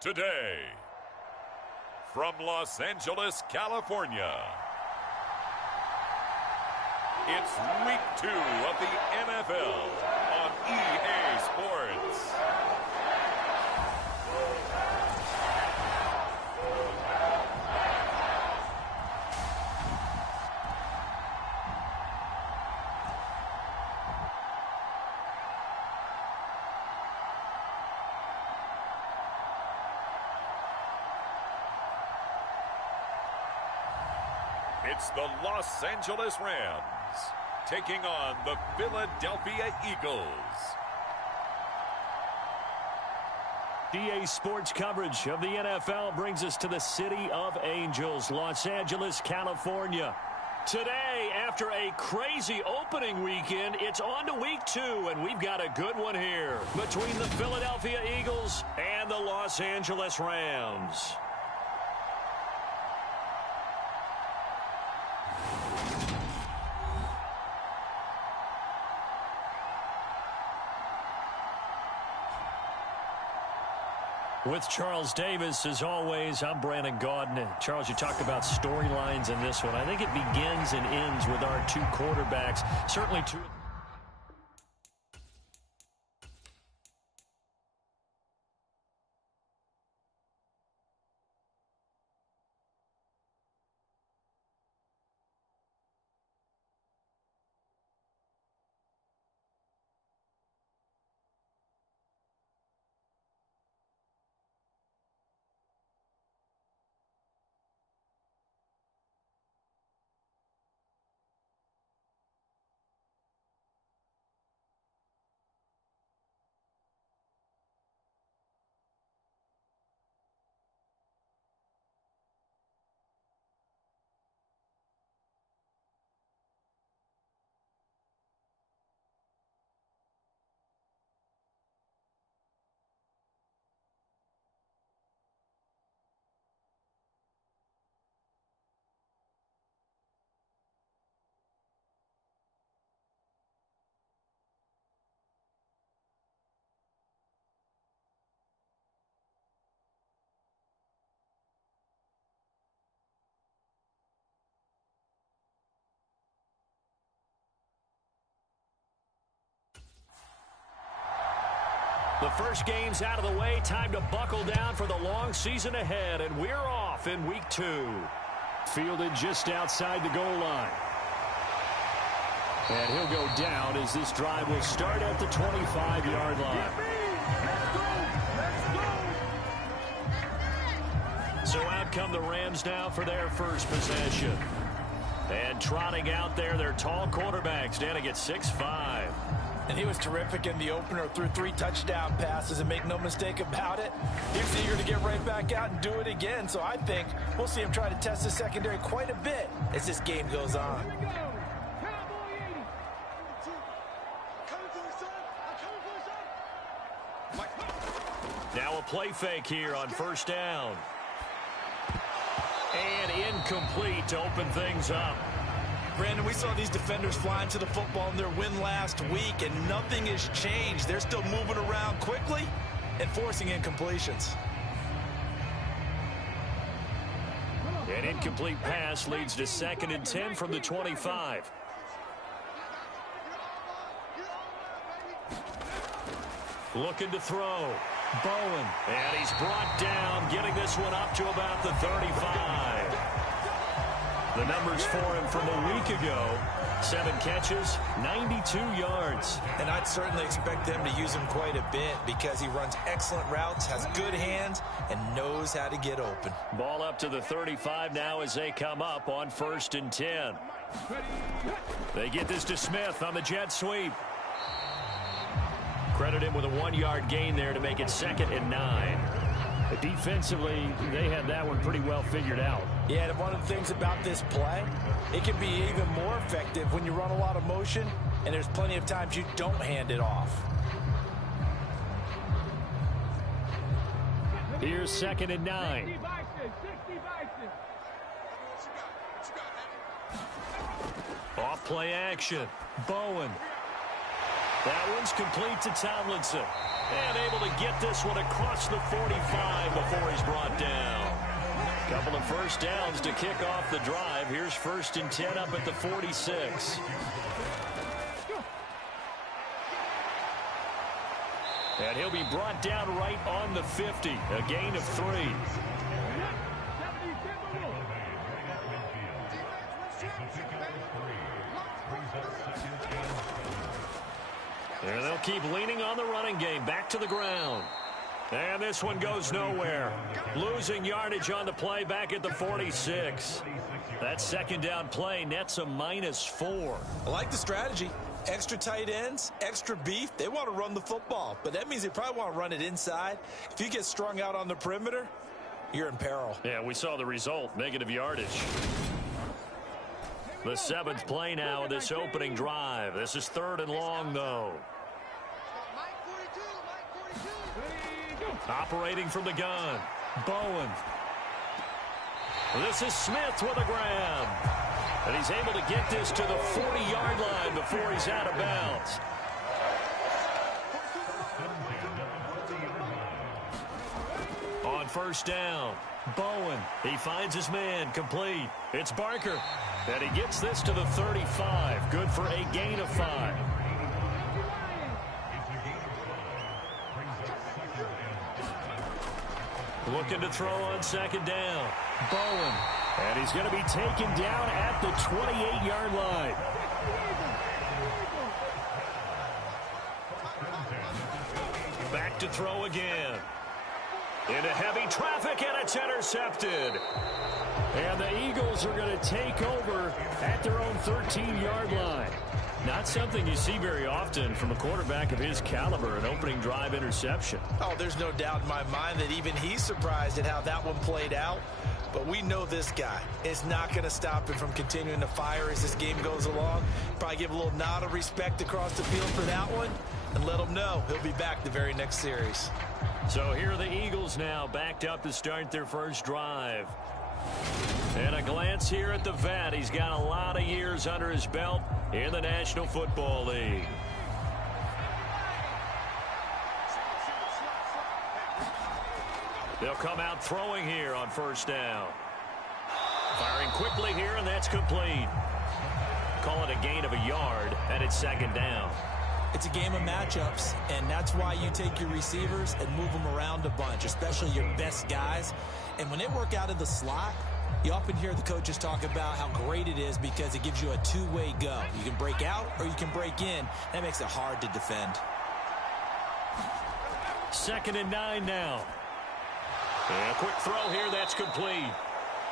today. From Los Angeles, California, it's Week 2 of the NFL on EA Sports. It's the Los Angeles Rams taking on the Philadelphia Eagles. EA Sports coverage of the NFL brings us to the City of Angels, Los Angeles, California. Today, after a crazy opening weekend, it's on to Week 2, and we've got a good one here between the Philadelphia Eagles and the Los Angeles Rams. With Charles Davis, as always, I'm Brandon Gaudin. Charles, you talked about storylines in this one. I think it begins and ends with our two quarterbacks. Certainly two. The first game's out of the way. Time to buckle down for the long season ahead, and we're off in Week 2. Fielded just outside the goal line. And he'll go down as this drive will start at the 25-yard line. So out come the Rams now for their first possession. And trotting out there, their tall quarterbacks standing at 6'5". And he was terrific in the opener, threw 3 touchdown passes, and make no mistake about it, he was eager to get right back out and do it again. So I think we'll see him try to test the secondary quite a bit as this game goes on. Now a play fake here on first down. And incomplete to open things up. Brandon, we saw these defenders flying to the football in their win last week, and nothing has changed. They're still moving around quickly and forcing incompletions. An incomplete pass leads to 2nd and 10 from the 25. Looking to throw. Bowen. And he's brought down, getting this one up to about the 35. The numbers for him from a week ago: 7 catches, 92 yards. And I'd certainly expect them to use him quite a bit because he runs excellent routes, has good hands, and knows how to get open. Ball up to the 35 now as they come up on 1st and 10. They get this to Smith on the jet sweep. Credit him with a 1-yard gain there to make it 2nd and 9. Defensively, they had that one pretty well figured out. Yeah, and one of the things about this play, it can be even more effective when you run a lot of motion, and there's plenty of times you don't hand it off. Here's 2nd and 9. Off play action. Bowen. That one's complete to Tomlinson. And able to get this one across the 45 before he's brought down. Couple of first downs to kick off the drive. Here's 1st and 10 up at the 46. And he'll be brought down right on the 50. A gain of 3. And they'll keep leaning on the running game. Back to the ground. And this one goes nowhere. Losing yardage on the play back at the 46. That 2nd down play nets a -4. I like the strategy. Extra tight ends, extra beef. They want to run the football, but that means they probably want to run it inside. If you get strung out on the perimeter, you're in peril. Yeah, we saw the result. Negative yardage. The 7th play now of this opening drive. This is 3rd and long, though. Operating from the gun. Bowen. This is Smith with a grab. And he's able to get this to the 40-yard line before he's out of bounds. On 1st down, Bowen. He finds his man, complete. It's Barker. And he gets this to the 35. Good for a gain of 5. Looking to throw on 2nd down. Bowen. And he's going to be taken down at the 28-yard line. Back to throw again. Into heavy traffic, and it's intercepted. And the Eagles are going to take over at their own 13-yard line. Not something you see very often from a quarterback of his caliber, an opening drive interception. Oh, there's no doubt in my mind that even he's surprised at how that one played out. But we know this guy is not going to stop him from continuing to fire as this game goes along. Probably give a little nod of respect across the field for that one and let him know he'll be back the very next series. So here are the Eagles now backed up to start their first drive. And a glance here at the vet. He's got a lot of years under his belt in the National Football League. They'll come out throwing here on 1st down. Firing quickly here, and that's complete. Call it a gain of a yard, and it's 2nd down. It's a game of matchups, and that's why you take your receivers and move them around a bunch, especially your best guys. And when they work out of the slot, you often hear the coaches talk about how great it is because it gives you a two-way go. You can break out or you can break in. That makes it hard to defend. 2nd and 9 now. And a quick throw here, that's complete.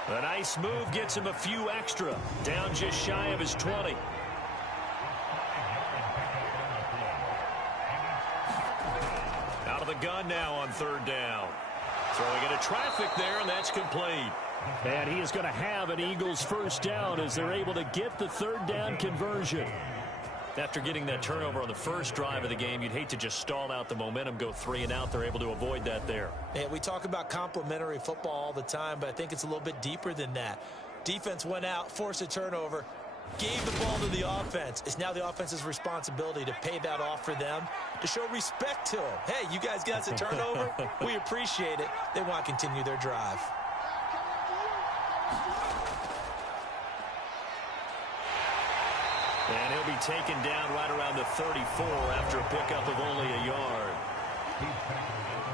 A nice move gets him a few extra. Down just shy of his 20. Out of the gun now on 3rd down. Throwing into traffic there, and that's complete. And he is going to have an Eagles 1st down as they're able to get the 3rd down conversion. After getting that turnover on the first drive of the game, you'd hate to just stall out the momentum, go 3 and out. They're able to avoid that there. And we talk about complementary football all the time, but I think it's a little bit deeper than that. Defense went out, forced a turnover, gave the ball to the offense. It's now the offense's responsibility to pay that off for them, to show respect to them. Hey, you guys got us a turnover? We appreciate it. They want to continue their drive. And he'll be taken down right around the 34 after a pickup of only a yard.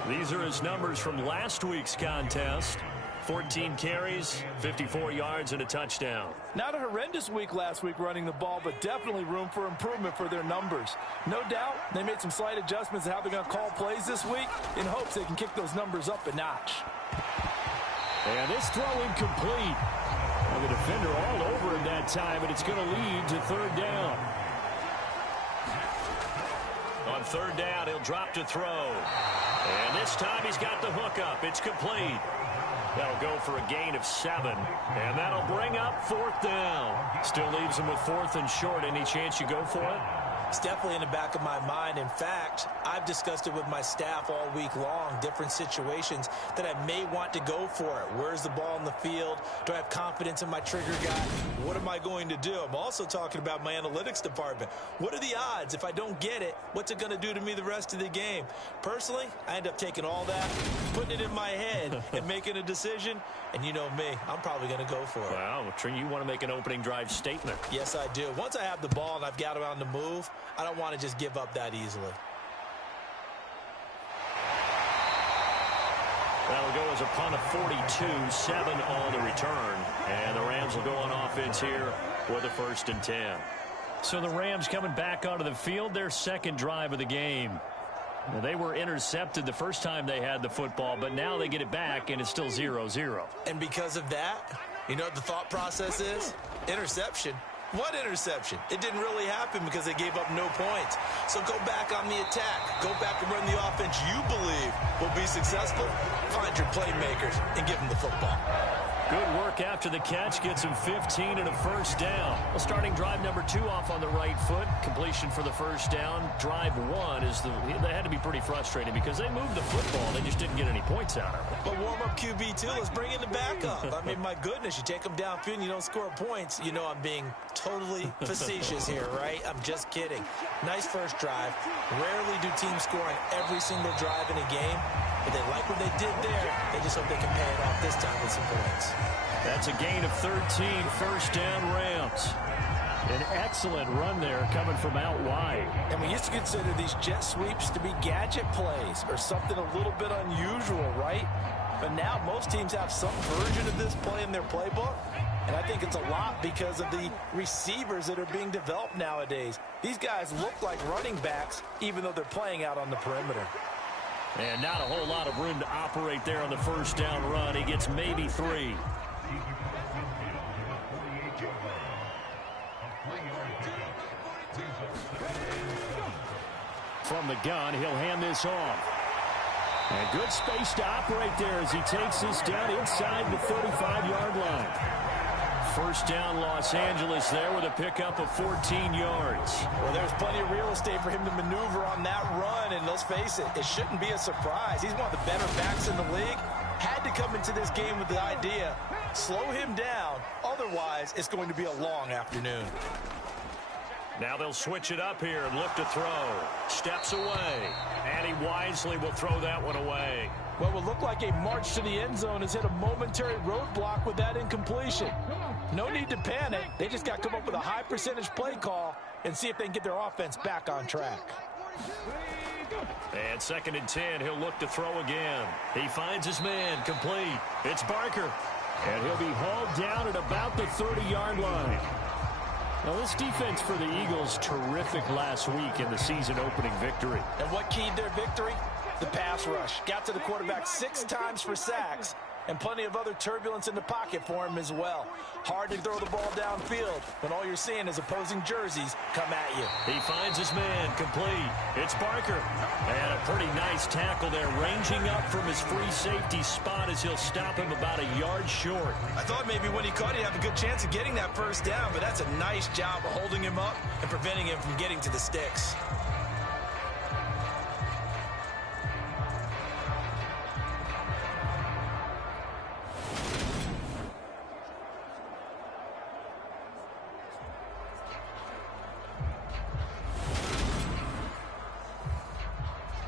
These are his numbers from last week's contest. 14 carries, 54 yards, and a touchdown. Not a horrendous week last week running the ball, but definitely room for improvement for their numbers. No doubt, they made some slight adjustments to how they're going to call plays this week in hopes they can kick those numbers up a notch. And this throw incomplete. And the defender all over him that time, and it's going to lead to 3rd down. On 3rd down, he'll drop to throw. And this time he's got the hookup. It's complete. That'll go for a gain of 7. And that'll bring up 4th down. Still leaves him with 4th and short. Any chance you go for it? It's definitely in the back of my mind. In fact, I've discussed it with my staff all week long, different situations that I may want to go for it. Where's the ball in the field? Do I have confidence in my trigger guy? What am I going to do? I'm also talking about my analytics department. What are the odds? If I don't get it, what's it going to do to me the rest of the game? Personally, I end up taking all that, putting it in my head, and making a decision. And you know me, I'm probably going to go for it. Wow, you want to make an opening drive statement. Yes, I do. Once I have the ball and I've got it on the move, I don't want to just give up that easily. That'll go as a punt of 42, 7 on the return. And the Rams will go on offense here with a 1st and 10. So the Rams coming back onto the field, their second drive of the game. Well, they were intercepted the first time they had the football, but now they get it back, and it's still 0-0. And because of that, you know what the thought process is? Interception. What interception? It didn't really happen because they gave up no points. So go back on the attack. Go back and run the offense you believe will be successful. Find your playmakers and give them the football. Good work after the catch. Gets him 15 and a 1st down. Well, starting drive number 2 off on the right foot. Completion for the 1st down. Drive 1 is they had to be pretty frustrating because they moved the football. They just didn't get any points out of it. But warm-up QB2, let's bring in the backup. I mean, my goodness, you take them downfield and you don't score points. You know I'm being totally facetious here, right? I'm just kidding. Nice first drive. Rarely do teams score on every single drive in a game. But they like what they did there. They just hope they can pay it off this time with some points. That's a gain of 13, 1st down Rams. An excellent run there coming from out wide. And we used to consider these jet sweeps to be gadget plays or something a little bit unusual, right? But now most teams have some version of this play in their playbook. And I think it's a lot because of the receivers that are being developed nowadays. These guys look like running backs even though they're playing out on the perimeter. And not a whole lot of room to operate there on the 1st down run. He gets maybe 3. From the gun, he'll hand this off. And good space to operate there as he takes this down inside the 35-yard line. 1st down Los Angeles there with a pickup of 14 yards. Well, there's plenty of real estate for him to maneuver on that run, and let's face it, it shouldn't be a surprise. He's one of the better backs in the league. Had to come into this game with the idea, slow him down, otherwise it's going to be a long afternoon. Now they'll switch it up here and look to throw. Steps away, and he wisely will throw that one away. What will look like a march to the end zone has hit a momentary roadblock with that incompletion. No need to panic. They just got to come up with a high percentage play call and see if they can get their offense back on track. And 2nd and 10, he'll look to throw again. He finds his man, complete. It's Barker. And he'll be hauled down at about the 30-yard line. Now, this defense for the Eagles, terrific last week in the season-opening victory. And what keyed their victory? The pass rush. Got to the quarterback 6 times for sacks, and plenty of other turbulence in the pocket for him as well. Hard to throw the ball downfield when all you're seeing is opposing jerseys come at you. He finds his man, complete. It's Barker. And a pretty nice tackle there, ranging up from his free safety spot as he'll stop him about a yard short. I thought maybe when he caught, he'd have a good chance of getting that 1st down, but that's a nice job of holding him up and preventing him from getting to the sticks.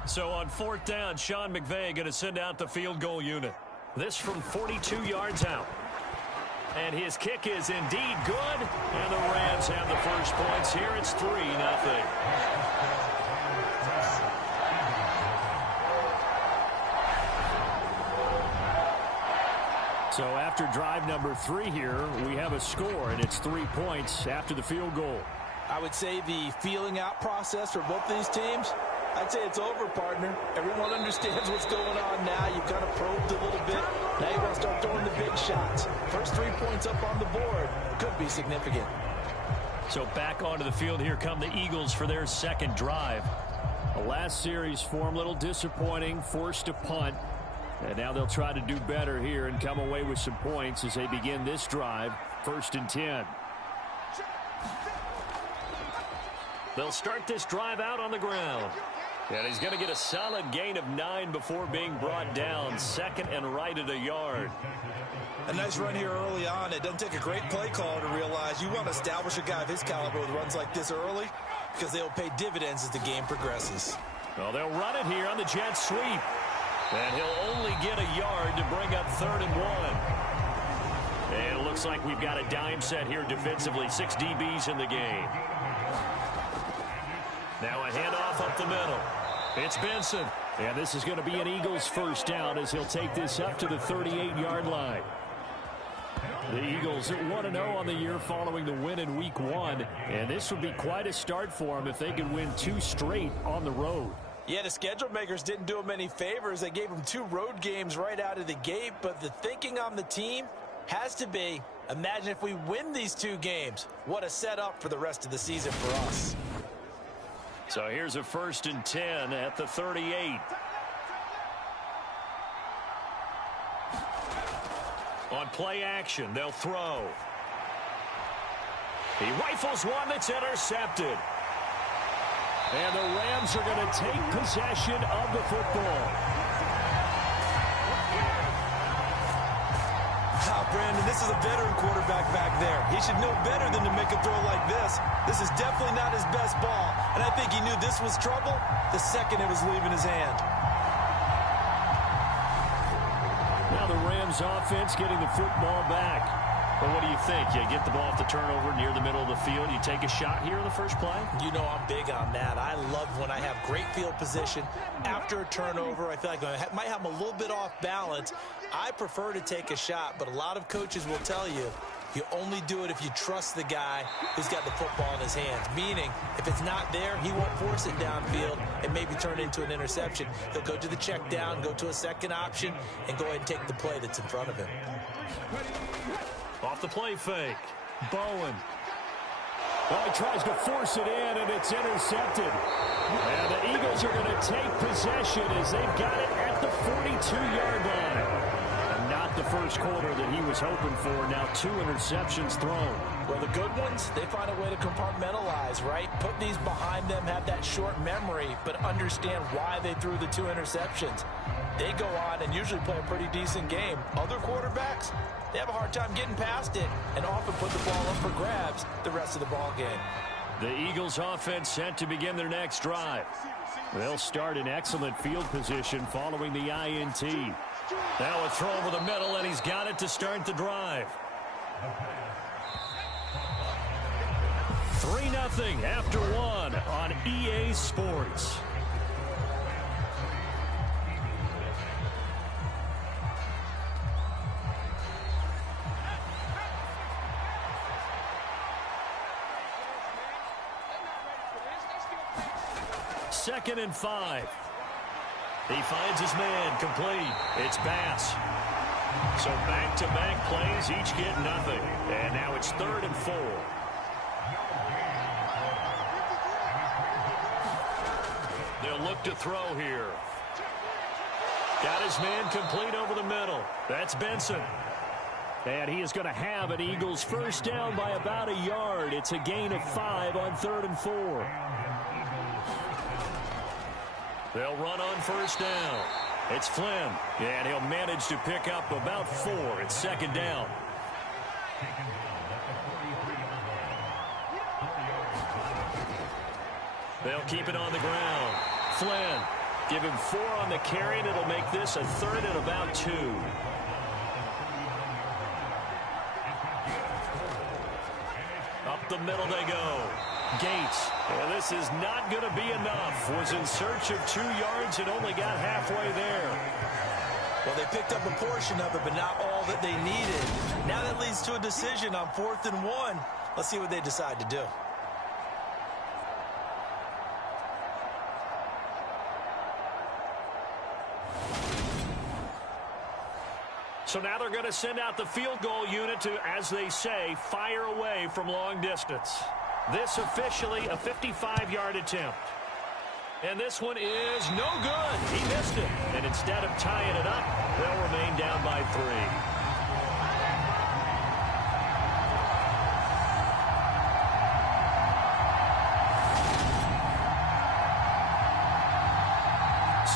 So on 4th down, Sean McVay going to send out the field goal unit. This from 42 yards out. And his kick is indeed good. And the Rams have the first points here. It's 3-0. So after drive number 3 here, we have a score, and it's 3 points after the field goal. I would say the feeling out process for both these teams, I'd say it's over, partner. Everyone understands what's going on now. You've kind of probed a little bit. Now you're going to start throwing the big shots. First 3 points up on the board could be significant. So back onto the field, here come the Eagles for their second drive. The last series form, a little disappointing, forced to punt. And now they'll try to do better here and come away with some points as they begin this drive, 1st and 10. They'll start this drive out on the ground. And he's going to get a solid gain of 9 before being brought down. Second and right at a yard. A nice run here early on. It doesn't take a great play caller to realize you want to establish a guy of his caliber with runs like this early because they'll pay dividends as the game progresses. Well, they'll run it here on the jet sweep. And he'll only get a yard to bring up 3rd and 1. And it looks like we've got a dime set here defensively. 6 DBs in the game. Now a handoff up the middle. It's Benson. And this is going to be an Eagles first down as he'll take this up to the 38-yard line. The Eagles 1-0 on the year following the win in Week 1. And this would be quite a start for them if they could win 2 straight on the road. Yeah, the schedule makers didn't do him any favors. They gave him 2 road games right out of the gate. But the thinking on the team has to be, imagine if we win these 2 games. What a setup for the rest of the season for us. So here's a 1st and 10 at the 38. On play action, they'll throw. He rifles one that's intercepted. And the Rams are going to take possession of the football. Brandon, this is a veteran quarterback back there. He should know better than to make a throw like this. This is definitely not his best ball, and I think he knew this was trouble the second it was leaving his hand. Now the Rams offense getting the football back. But what do you think? You get the ball off the turnover near the middle of the field. You take a shot here in the first play? You know I'm big on that. I love when I have great field position. After a turnover, I feel like I might have them a little bit off balance. I prefer to take a shot, but a lot of coaches will tell you, you only do it if you trust the guy who's got the football in his hands. Meaning, if it's not there, he won't force it downfield and maybe turn it into an interception. He'll go to the check down, go to a second option, and go ahead and take the play that's in front of him. Off the play fake. Bowen. Well, he tries to force it in, and it's intercepted. And the Eagles are going to take possession as they've got it at the 42-yard line. And not the first quarter that he was hoping for. Now 2 interceptions thrown. Well, the good ones, they find a way to compartmentalize, right? Put these behind them, have that short memory, but understand why they threw the 2 interceptions. They go on and usually play a pretty decent game. Other quarterbacks, they have a hard time getting past it and often put the ball up for grabs the rest of the ball game. The Eagles offense set to begin their next drive. They'll start in excellent field position following the INT. Now a throw over the middle, and he's got it to start the drive. 3-0 after 1 on EA Sports. Second and 5. He finds his man, complete. It's Bass. So back-to-back plays, each get nothing. And now it's 3rd and 4. They'll look to throw here. Got his man complete over the middle. That's Benson. And he is going to have an Eagles first down by about a yard. It's a gain of 5 on 3rd and 4. They'll run on first down. It's Flynn, and he'll manage to pick up about 4. It's 2nd down. They'll keep it on the ground. Flynn, give him 4 on the carry, and it'll make this a 3rd and about 2. Up the middle they go. Gates, and this is not going to be enough. Was in search of 2 yards and only got halfway there. Well, they picked up a portion of it, but not all that they needed. Now that leads to a decision on 4th and 1. Let's see what they decide to do. So now they're going to send out the field goal unit to, as they say, fire away from long distance. This officially a 55-yard attempt. And this one is no good. He missed it. And instead of tying it up, they'll remain down by 3.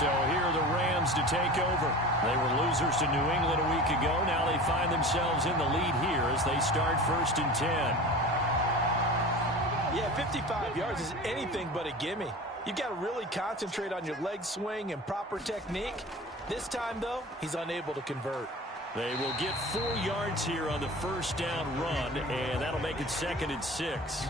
So here are the Rams to take over. They were losers to New England a week ago. Now they find themselves in the lead here as they start 1st and 10. Yeah, 55 yards is anything but a gimme. You've got to really concentrate on your leg swing and proper technique. This time, though, he's unable to convert. They will get 4 yards here on the first down run, and that'll make it 2nd and 6.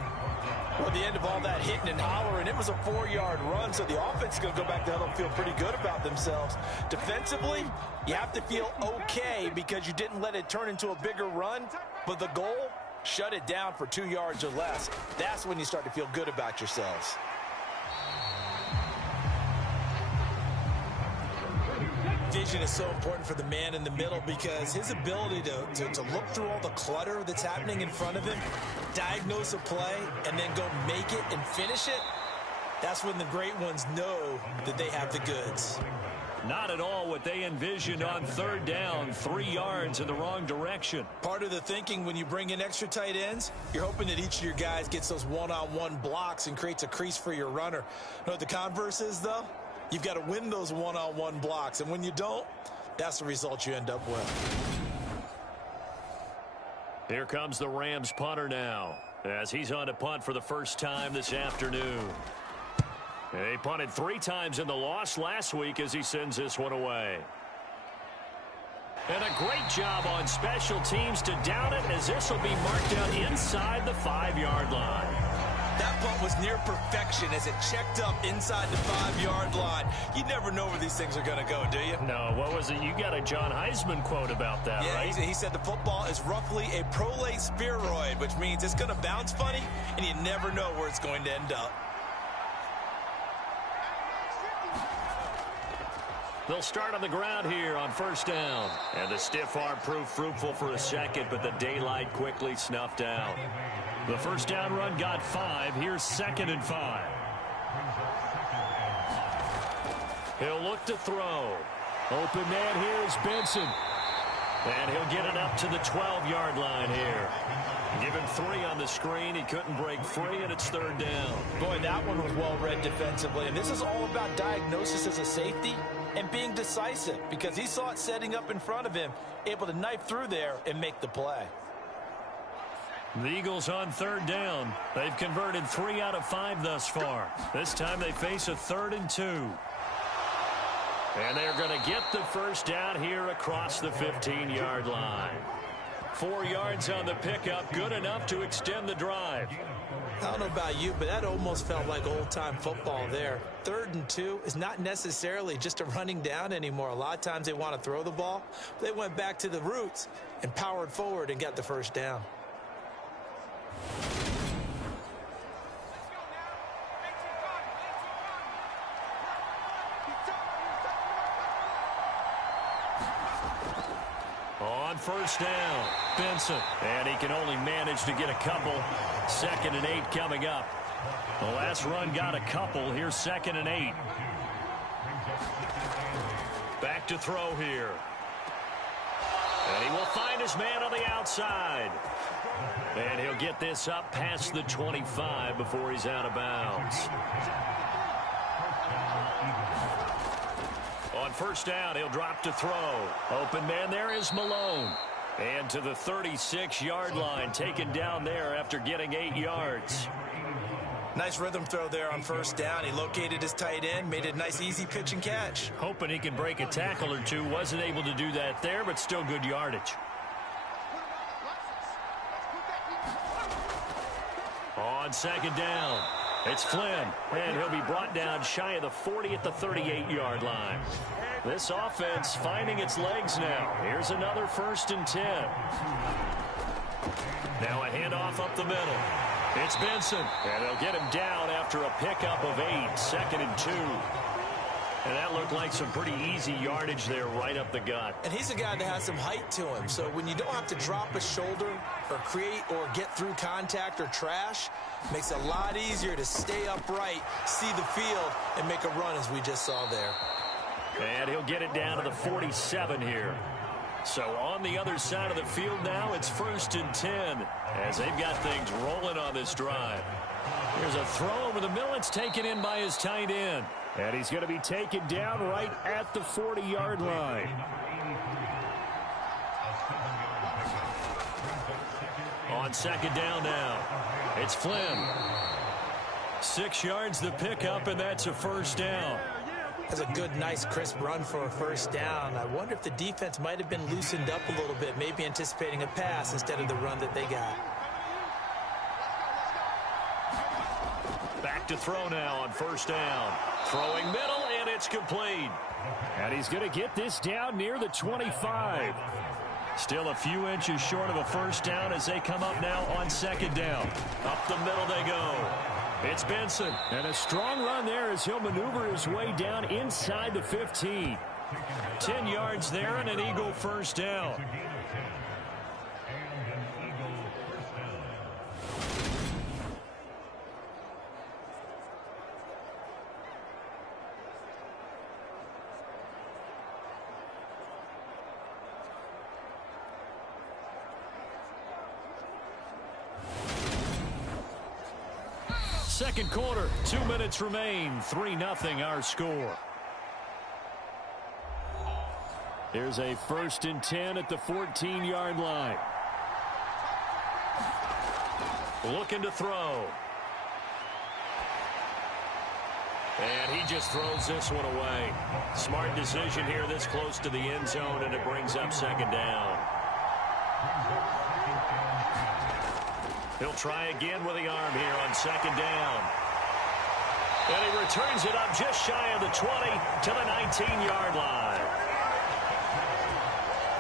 Well, at the end of all that hitting and hollering, it was a 4-yard run, so the offense is going to go back to huddle and feel pretty good about themselves. Defensively, you have to feel okay because you didn't let it turn into a bigger run, but the goal, shut it down for 2 yards or less. That's when you start to feel good about yourselves. Vision is so important for the man in the middle because his ability to look through all the clutter that's happening in front of him, diagnose a play, and then go make it and finish it, that's when the great ones know that they have the goods. Not at all what they envisioned on 3rd down, 3 yards in the wrong direction. Part of the thinking when you bring in extra tight ends, you're hoping that each of your guys gets those one-on-one blocks and creates a crease for your runner. You know what the converse is, though? You've got to win those one-on-one blocks, and when you don't, that's the result you end up with. Here comes the Rams punter now, as he's on to punt for the first time this afternoon. He punted 3 times in the loss last week as he sends this one away. And a great job on special teams to down it, as this will be marked out inside the 5-yard line. That punt was near perfection as it checked up inside the 5-yard line. You never know where these things are going to go, do you? No, what was it? You got a John Heisman quote about that, yeah, right? He said the football is roughly a prolate spheroid, which means it's going to bounce funny, and you never know where it's going to end up. They'll start on the ground here on 1st down. And the stiff arm proved fruitful for a second, but the daylight quickly snuffed out. The first down run got 5. Here's 2nd and 5. He'll look to throw. Open man here is Benson. And he'll get it up to the 12-yard line here. Give him 3 on the screen. He couldn't break free, and it's 3rd down. Boy, that one was well read defensively. And this is all about diagnosis as a safety and being decisive because he saw it setting up in front of him, able to knife through there and make the play. The Eagles on 3rd down. They've converted 3 out of 5 thus far. This time they face a 3rd and 2. And they're going to get the first down here across the 15-yard line. 4 yards on the pickup, good enough to extend the drive. I don't know about you, but that almost felt like old-time football there. 3rd and 2 is not necessarily just a running down anymore. A lot of times they want to throw the ball. They went back to the roots and powered forward and got the first down. On 1st down, Benson. And he can only manage to get a couple. 2nd and 8 coming up. The last run got a couple. Here's 2nd and 8. Back to throw here. And he will find his man on the outside. And he'll get this up past the 25 before he's out of bounds. On 1st down, he'll drop to throw. Open man there is Malone. And to the 36-yard line, taken down there after getting 8 yards. Nice rhythm throw there on 1st down. He located his tight end, made it a nice, easy pitch and catch. Hoping he can break a tackle or two. Wasn't able to do that there, but still good yardage. On 2nd down, it's Flynn, and he'll be brought down shy of the 40 at the 38-yard line. This offense finding its legs now. Here's another 1st and 10. Now a handoff up the middle. It's Benson, and they'll get him down after a pickup of 8, 2nd and 2. And that looked like some pretty easy yardage there right up the gut. And he's a guy that has some height to him, so when you don't have to drop a shoulder or create or get through contact or trash, makes it a lot easier to stay upright, see the field, and make a run as we just saw there. And he'll get it down to the 47 here. So on the other side of the field now, it's 1st and 10 as they've got things rolling on this drive. Here's a throw over the middle. It's taken in by his tight end. And he's going to be taken down right at the 40-yard line. On second down now, it's Flynn. 6 yards the pickup, and that's a first down. That's a good, nice, crisp run for a first down. I wonder if the defense might have been loosened up a little bit, maybe anticipating a pass instead of the run that they got. Back to throw now on first down. Throwing middle, and it's complete. And he's going to get this down near the 25. Still a few inches short of a first down as they come up now on second down. Up the middle they go. It's Benson. And a strong run there as he'll maneuver his way down inside the 15. 10 yards there and an Eagle first down. Second quarter, 2 minutes remain. 3-0 our score. Here's a 1st and 10 at the 14-yard line. Looking to throw. And he just throws this one away. Smart decision here this close to the end zone, and it brings up second down. He'll try again with the arm here on second down. And he returns it up just shy of the 20 to the 19-yard line.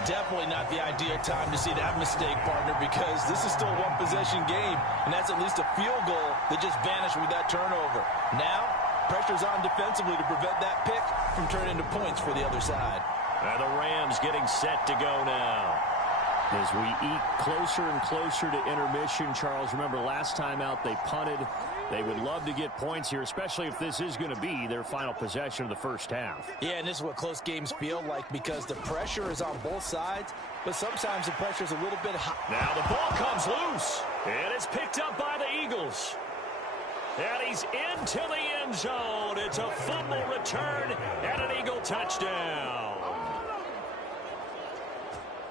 Definitely not the ideal time to see that mistake, partner, because this is still a one-possession game, and that's at least a field goal that just vanished with that turnover. Now, pressure's on defensively to prevent that pick from turning into points for the other side. And the Rams getting set to go now. As we eat closer and closer to intermission, Charles, remember last time out they punted. They would love to get points here, especially if this is going to be their final possession of the first half. Yeah, and this is what close games feel like because the pressure is on both sides, but sometimes the pressure is a little bit high. Now the ball comes loose, and it's picked up by the Eagles. And he's into the end zone. It's a fumble return and an Eagle touchdown.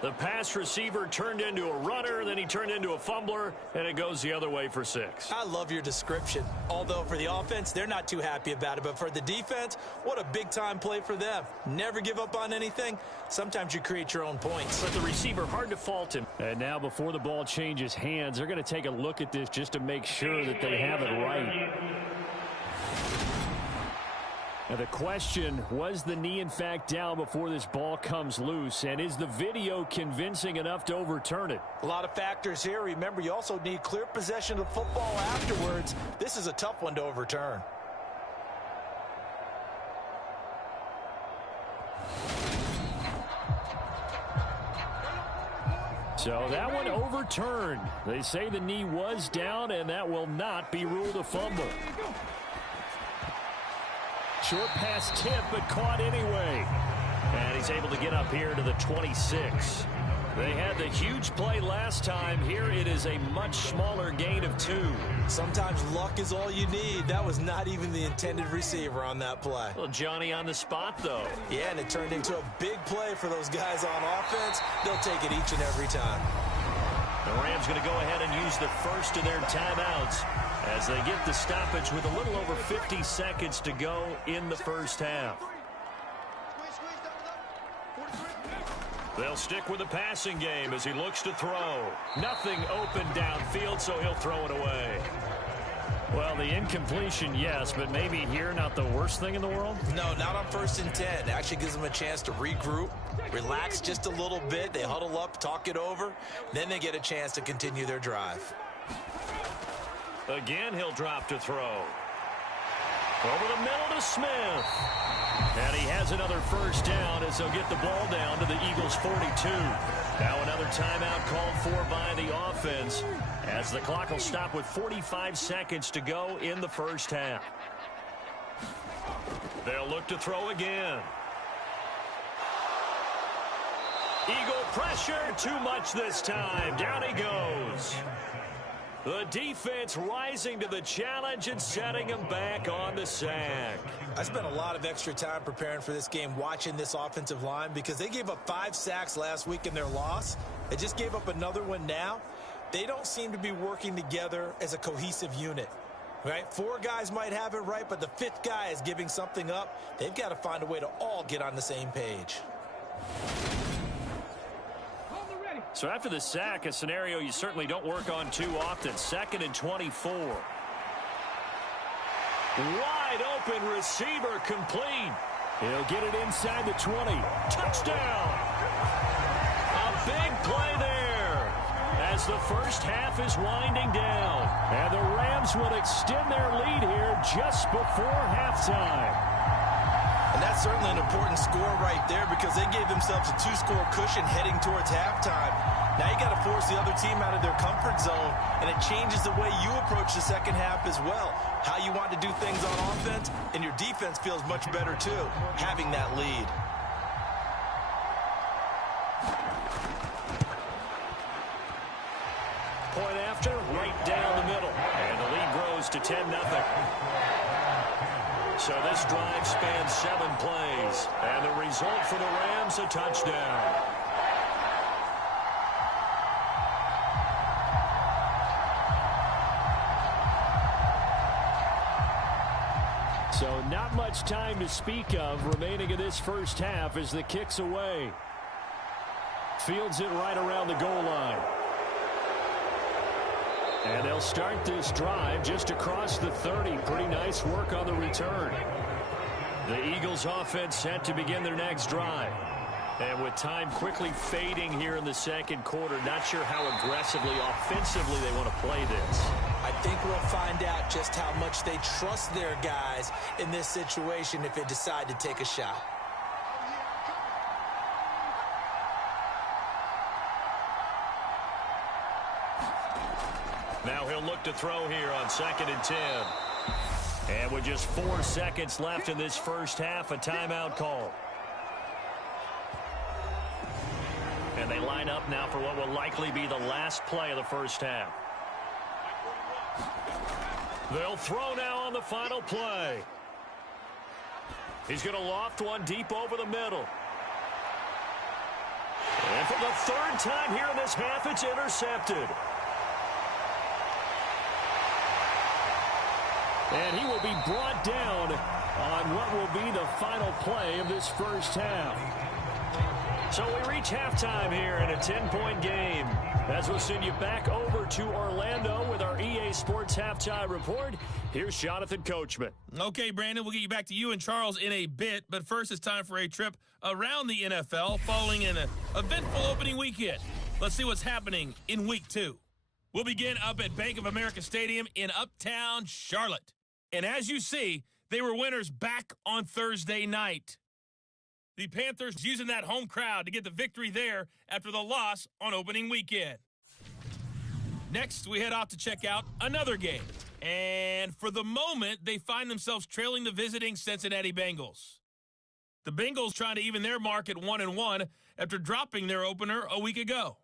The pass receiver turned into a runner, then he turned into a fumbler, and it goes the other way for 6. I love your description. Although for the offense, they're not too happy about it. But for the defense, what a big-time play for them. Never give up on anything. Sometimes you create your own points. But the receiver, hard to fault him. And now before the ball changes hands, they're going to take a look at this just to make sure that they have it right. Now the question, was the knee in fact down before this ball comes loose? And is the video convincing enough to overturn it? A lot of factors here. Remember, you also need clear possession of football afterwards. This is a tough one to overturn. So that one overturned. They say the knee was down, and that will not be ruled a fumble. Short pass tip, but caught anyway. And he's able to get up here to the 26. They had the huge play last time. Here it is a much smaller gain of 2. Sometimes luck is all you need. That was not even the intended receiver on that play. Well, Johnny on the spot, though. Yeah, and it turned into a big play for those guys on offense. They'll take it each and every time. The Rams going to go ahead and use the first of their timeouts as they get the stoppage with a little over 50 seconds to go in the first half. They'll stick with the passing game as he looks to throw. Nothing open downfield, so he'll throw it away. Well, the incompletion, yes, but maybe here not the worst thing in the world? No, not on 1st and 10. It actually gives them a chance to regroup, relax just a little bit. They huddle up, talk it over. Then they get a chance to continue their drive. Again, he'll drop to throw. Over the middle to Smith. And he has another first down as they'll get the ball down to the Eagles' 42. Now another timeout called for by the offense as the clock will stop with 45 seconds to go in the first half. They'll look to throw again. Eagle pressure, too much this time. Down he goes. The defense rising to the challenge and setting them back on the sack. I spent a lot of extra time preparing for this game, watching this offensive line, because they gave up 5 sacks last week in their loss. They just gave up another one now. They don't seem to be working together as a cohesive unit. Right? 4 guys might have it right, but the 5th guy is giving something up. They've got to find a way to all get on the same page. So after the sack, a scenario you certainly don't work on too often. 2nd and 24. Wide open receiver complete. He'll get it inside the 20. Touchdown. A big play there as the first half is winding down. And the Rams will extend their lead here just before halftime. And that's certainly an important score right there, because they gave themselves a 2-score cushion heading towards halftime. Now you got to force the other team out of their comfort zone, and it changes the way you approach the second half as well. How you want to do things on offense, and your defense feels much better too, having that lead. Point after, right down the middle. And the lead grows to 10-0. So this drive spans 7 plays. And the result for the Rams, a touchdown. So not much time to speak of remaining in this first half as the kick's away. Fields it right around the goal line. And they'll start this drive just across the 30. Pretty nice work on the return. The Eagles offense set to begin their next drive. And with time quickly fading here in the second quarter, not sure how aggressively, offensively they want to play this. I think we'll find out just how much they trust their guys in this situation if they decide to take a shot. Now he'll look to throw here on 2nd and 10. And with just 4 seconds left in this first half, a timeout call. And they line up now for what will likely be the last play of the first half. They'll throw now on the final play. He's going to loft one deep over the middle. And for the 3rd time here in this half, it's intercepted. And he will be brought down on what will be the final play of this first half. So we reach halftime here in a 10-point game. As we'll send you back over to Orlando with our EA Sports Halftime Report. Here's Jonathan Coachman. Okay, Brandon, we'll get you back to you and Charles in a bit. But first, it's time for a trip around the NFL following an eventful opening weekend. Let's see what's happening in Week 2. We'll begin up at Bank of America Stadium in Uptown Charlotte. And as you see, they were winners back on Thursday night. The Panthers using that home crowd to get the victory there after the loss on opening weekend. Next, we head off to check out another game. And for the moment, they find themselves trailing the visiting Cincinnati Bengals. The Bengals trying to even their mark at 1-1 after dropping their opener a week ago.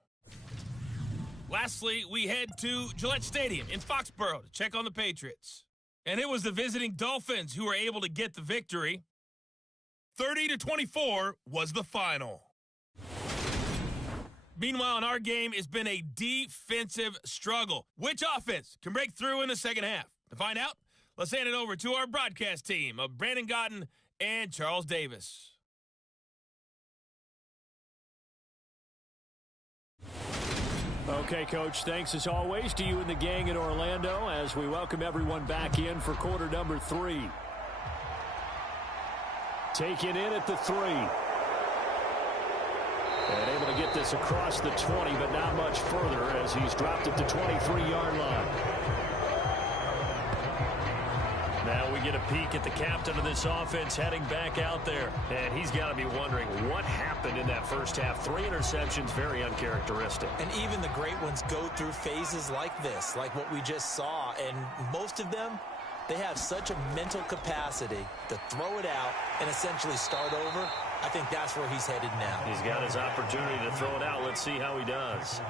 Lastly, we head to Gillette Stadium in Foxborough to check on the Patriots. And it was the visiting Dolphins who were able to get the victory. 30-24 was the final. Meanwhile, in our game, it's been a defensive struggle. Which offense can break through in the second half? To find out, let's hand it over to our broadcast team of Brandon Gotten and Charles Davis. Okay, Coach, thanks as always to you and the gang in Orlando as we welcome everyone back in for quarter number 3. Taken in at the 3. And able to get this across the 20, but not much further as he's dropped at the 23-yard line. Now we get a peek at the captain of this offense heading back out there. And he's got to be wondering what happened in that first half. 3 interceptions, very uncharacteristic. And even the great ones go through phases like this, like what we just saw. And most of them, they have such a mental capacity to throw it out and essentially start over. I think that's where he's headed now. He's got his opportunity to throw it out. Let's see how he does.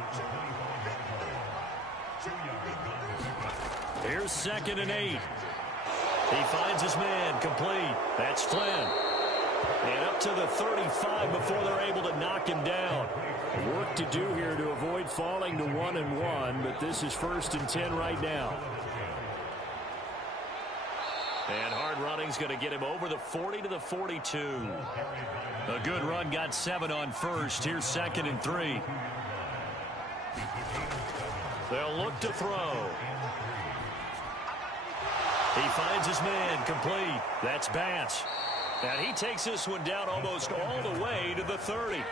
Here's 2nd and 8. He finds his man, complete. That's Flynn. And up to the 35 before they're able to knock him down. Work to do here to avoid falling to 1-1, but this is 1st and 10 right now. And hard running's going to get him over the 40 to the 42. A good run, got 7 on first. Here's 2nd and 3. They'll look to throw. He finds his man, complete. That's Bass. And he takes this one down almost all the way to the 30.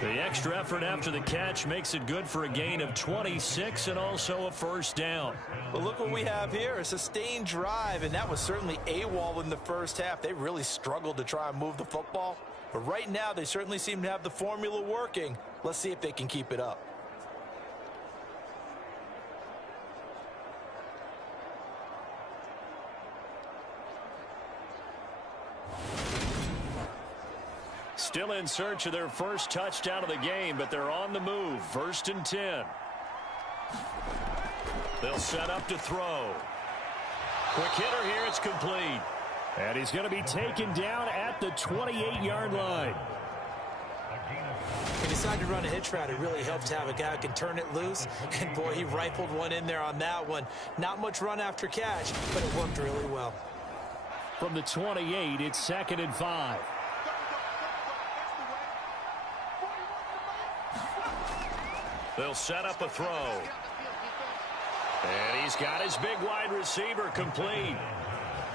The extra effort after the catch makes it good for a gain of 26 and also a 1st down. Well, look what we have here, a sustained drive, and that was certainly AWOL in the first half. They really struggled to try and move the football. But right now, they certainly seem to have the formula working. Let's see if they can keep it up. Still in search of their first touchdown of the game, but they're on the move. 1st and 10. They'll set up to throw. Quick hitter here, it's complete. And he's going to be taken down at the 28-yard line. He decided to run a hitch route. It really helps to have a guy who can turn it loose. And, boy, he rifled one in there on that one. Not much run after catch, but it worked really well. From the 28, it's 2nd and 5. They'll set up a throw. And he's got his big wide receiver complete.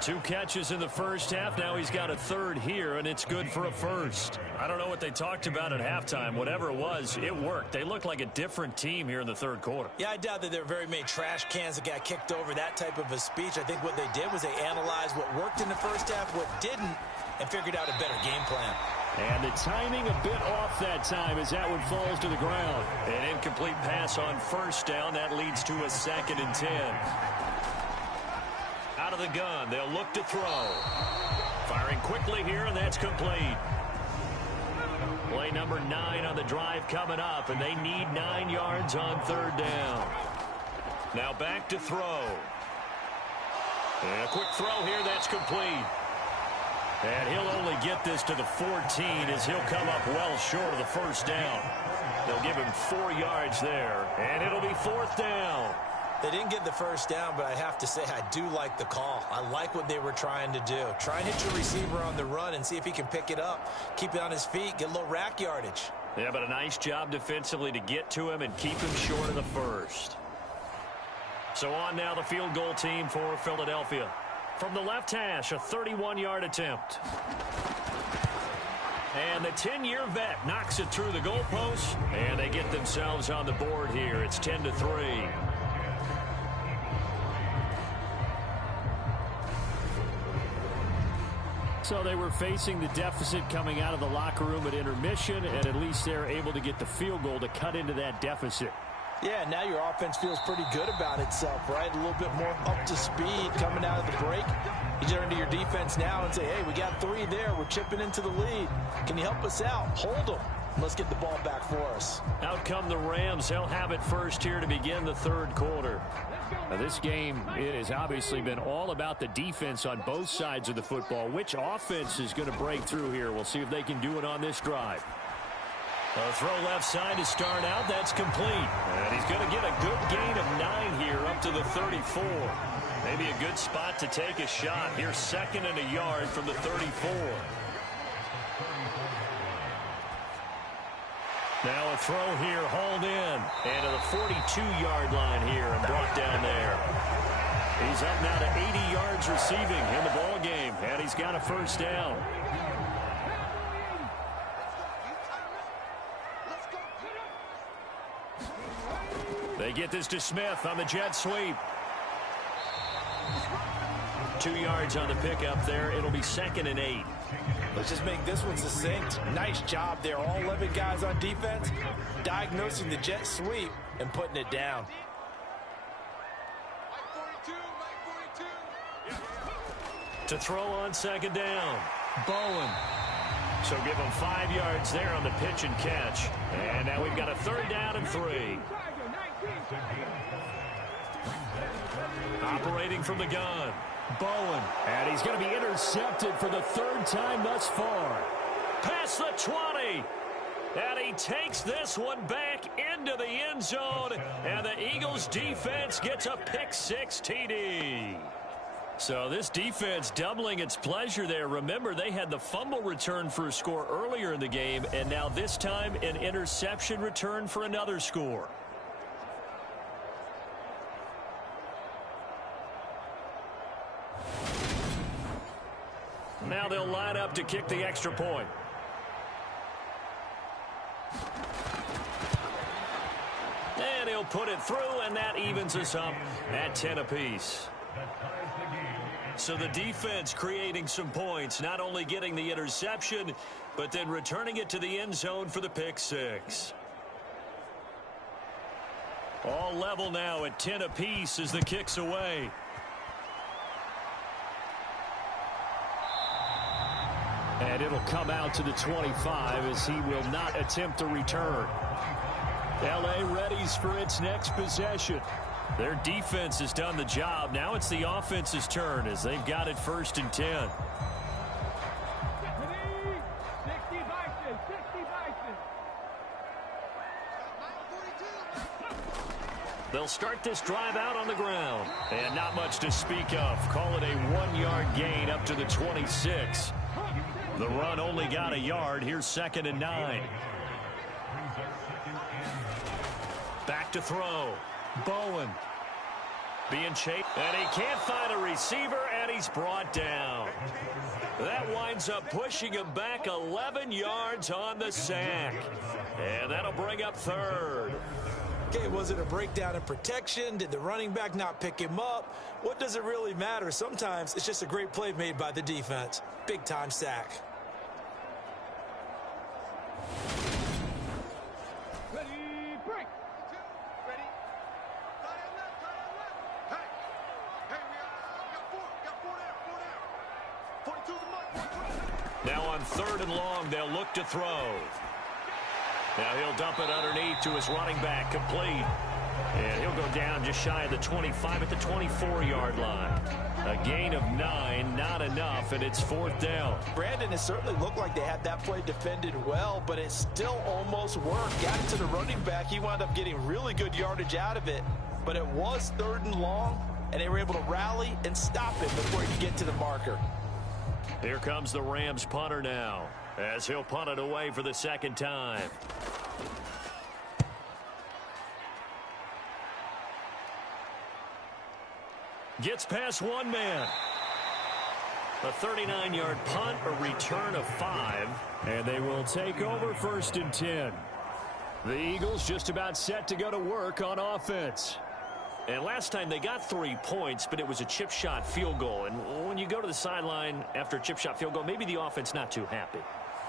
2 catches in the first half. Now he's got a 3rd here, and it's good for a 1st. I don't know what they talked about at halftime. Whatever it was, it worked. They looked like a different team here in the 3rd quarter. Yeah, I doubt that there were very many trash cans that got kicked over, that type of a speech. I think what they did was they analyzed what worked in the first half, what didn't, and figured out a better game plan. And the timing a bit off that time as that one falls to the ground. An incomplete pass on 1st down. That leads to a 2nd and 10. Out of the gun, they'll look to throw. Firing quickly here, and that's complete. Play number 9 on the drive coming up, and they need 9 yards on 3rd down. Now back to throw. And a quick throw here, that's complete. And he'll only get this to the 14 as he'll come up well short of the 1st down. They'll give him 4 yards there, and it'll be 4th down. They didn't get the 1st down, but I have to say I do like the call. I like what they were trying to do. Try and hit your receiver on the run and see if he can pick it up. Keep it on his feet, get a little rack yardage. Yeah, but a nice job defensively to get to him and keep him short of the 1st. So on now the field goal team for Philadelphia. From the left hash, a 31-yard attempt. And the 10-year vet knocks it through the goalpost, and they get themselves on the board here. It's 10-3. So they were facing the deficit coming out of the locker room at intermission, and at least they're able to get the field goal to cut into that deficit. Yeah, now your offense feels pretty good about itself, right? A little bit more up to speed coming out of the break. You turn to your defense now and say, hey, we got 3 there. We're chipping into the lead. Can you help us out? Hold them. Let's get the ball back for us. Out come the Rams. They'll have it first here to begin the 3rd quarter. Now, this game, it has obviously been all about the defense on both sides of the football. Which offense is going to break through here? We'll see if they can do it on this drive. A throw left side to start out. That's complete. And he's going to get a good gain of 9 here up to the 34. Maybe a good spot to take a shot. Here's 2nd and a yard from the 34. Now a throw here, hauled in. And to the 42-yard line here and brought down there. He's up now to 80 yards receiving in the ball game. And he's got a 1st down. They get this to Smith on the jet sweep. 2 yards on the pickup there. It'll be 2nd and 8. Let's just make this one succinct. Nice job there. All 11 guys on defense diagnosing the jet sweep and putting it down. To throw on 2nd down. Bowen. So give him 5 yards there on the pitch and catch. And now we've got a 3rd down and 3. Operating from the gun, Bowen. And he's going to be intercepted for the third time thus far. Past the 20. And he takes this one back into the end zone. And the Eagles defense gets a pick-6 TD. So this defense doubling its pleasure there. Remember, they had the fumble return for a score earlier in the game, and now this time an interception return for another score. Now they'll line up to kick the extra point. And he'll put it through, and that evens us up at 10 apiece. So the defense creating some points, not only getting the interception, but then returning it to the end zone for the pick-6. All level now at 10 apiece as the kick's away. And it'll come out to the 25 as he will not attempt to return. L.A. readies for its next possession. Their defense has done the job. Now it's the offense's turn as they've got it 1st and 10. They'll start this drive out on the ground. And not much to speak of. Call it a 1-yard gain up to the 26. The run only got a yard. Here's 2nd and 9. Back to throw. Bowen being chased, and he can't find a receiver, and he's brought down. That winds up pushing him back 11 yards on the sack, and that'll bring up 3rd. Okay, was it a breakdown in protection? Did the running back not pick him up? What does it really matter? Sometimes it's just a great play made by the defense. Big-time sack. Now on 3rd and long, they'll look to throw. Now he'll dump it underneath to his running back, complete. And he'll go down just shy of the 25 at the 24-yard line. A gain of 9, not enough, and it's 4th down. Brandon, it certainly looked like they had that play defended well, but it still almost worked. Got it to the running back. He wound up getting really good yardage out of it. But it was 3rd and long, and they were able to rally and stop him before he could get to the marker. Here comes the Rams punter now, as he'll punt it away for the 2nd time. Gets past one man. A 39-yard punt, a return of 5, and they will take over 1st and 10. The Eagles just about set to go to work on offense. And last time they got 3 points, but it was a chip shot field goal. And when you go to the sideline after a chip shot field goal, maybe the offense not too happy.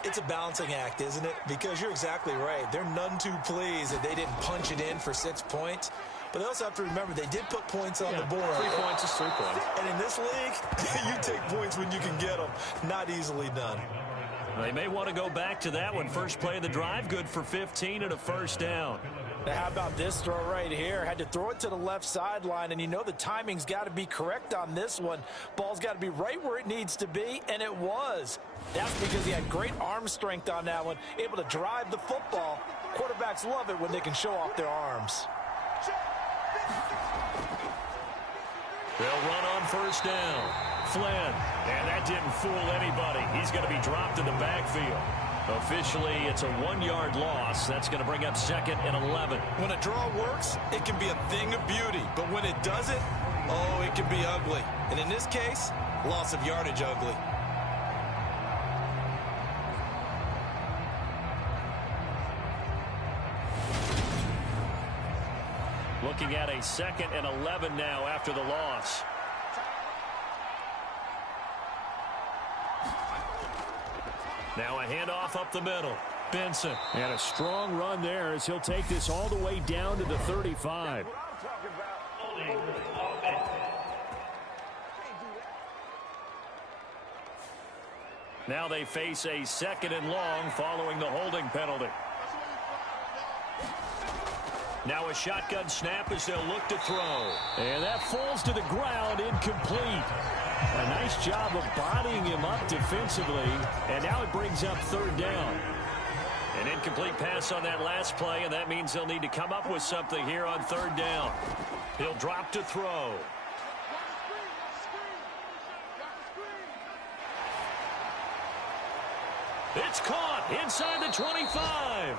It's a balancing act, isn't it? Because you're exactly right. They're none too pleased that they didn't punch it in for 6 points. But they also have to remember they did put points on the board. 3 points is 3 points. And in this league, you take points when you can get them. Not easily done. They may want to go back to that one. First play of the drive, good for 15 and a 1st down. Now, how about this throw right here? Had to throw it to the left sideline, and you know the timing's got to be correct on this one. Ball's got to be right where it needs to be, and it was. That's because he had great arm strength on that one, able to drive the football. Quarterbacks love it when they can show off their arms. They'll run on 1st down. Flynn, and that didn't fool anybody. He's going to be dropped in the backfield. Officially, it's a 1-yard loss. That's going to bring up 2nd and 11. When a draw works, it can be a thing of beauty. But when it doesn't, oh, it can be ugly. And in this case, loss of yardage ugly. Looking at a 2nd and 11 now after the loss. Now a handoff up the middle. Benson. And a strong run there as he'll take this all the way down to the 35. Now they face a 2nd and long following the holding penalty. Now a shotgun snap as they'll look to throw. And that falls to the ground, incomplete. A nice job of bodying him up defensively. And now it brings up third down. An incomplete pass on that last play, and that means they'll need to come up with something here on third down. He'll drop to throw. It's caught inside the 25.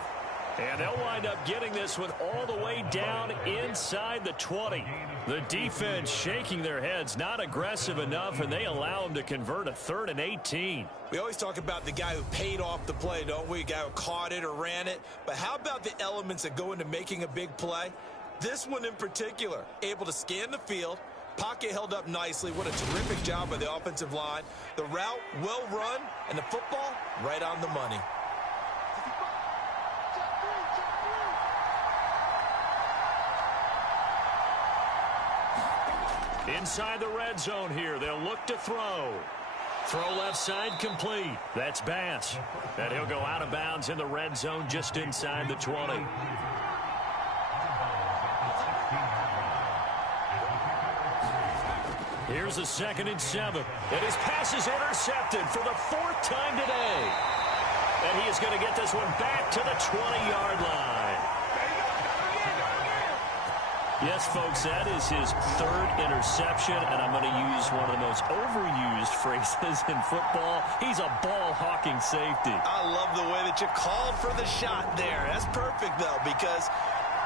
And they'll wind up getting this one all the way down inside the 20. The defense shaking their heads, not aggressive enough, and they allow them to convert a 3rd and 18. We always talk about the guy who paid off the play, don't we? A guy who caught it or ran it. But how about the elements that go into making a big play? This one in particular, able to scan the field, pocket held up nicely. What a terrific job by the offensive line. The route, well run, and the football, right on the money. Inside the red zone here, they'll look to throw. Throw left side complete. That's Bass. And he'll go out of bounds in the red zone just inside the 20. Here's a 2nd and 7. And his pass is intercepted for the 4th time today. And he is going to get this one back to the 20-yard line. Yes, folks, that is his 3rd interception, and I'm going to use one of the most overused phrases in football. He's a ball-hawking safety. I love the way that you called for the shot there. That's perfect, though, because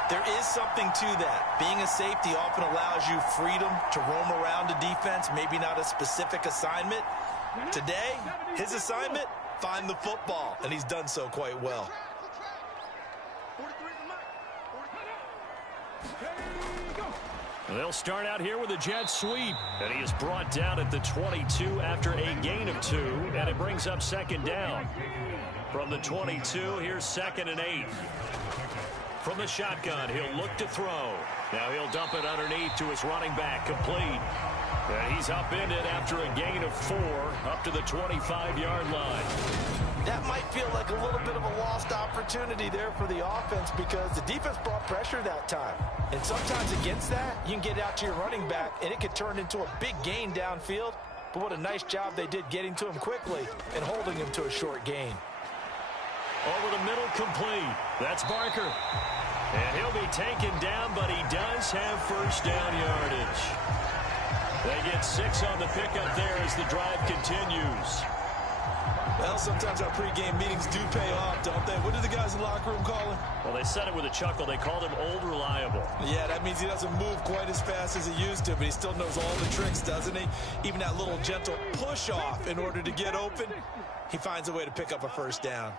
there is something to that. Being a safety often allows you freedom to roam around a defense, maybe not a specific assignment. Today, his assignment, find the football, and he's done so quite well. They'll start out here with a jet sweep. And he is brought down at the 22 after a gain of 2. And it brings up 2nd down. From the 22, here's 2nd and 8. From the shotgun, he'll look to throw. Now he'll dump it underneath to his running back, complete. And he's upended after a gain of 4 up to the 25-yard line. That might feel like a little bit of a lost opportunity there for the offense because the defense brought pressure that time. And sometimes against that, you can get out to your running back, and it could turn into a big gain downfield. But what a nice job they did getting to him quickly and holding him to a short gain. Over the middle, complete. That's Barker. And he'll be taken down, but he does have first down yardage. They get 6 on the pickup there as the drive continues. Well, sometimes our pregame meetings do pay off, don't they? What did the guys in the locker room call him? Well, they said it with a chuckle. They called him Old Reliable. Yeah, that means he doesn't move quite as fast as he used to, but he still knows all the tricks, doesn't he? Even that little gentle push-off in order to get open, he finds a way to pick up a first down.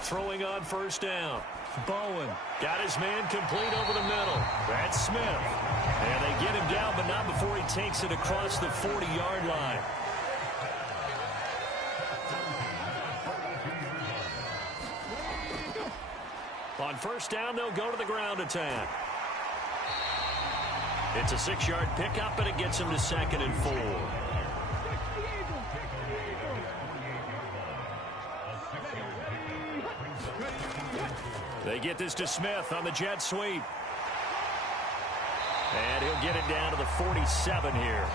Throwing on first down. Bowen got his man complete over the middle. That's Smith. And they get him down, but not before he takes it across the 40-yard line. On first down, they'll go to the ground attack. It's a 6-yard pickup, and it gets him to 2nd and 4. They get this to Smith on the jet sweep. And he'll get it down to the 47 here.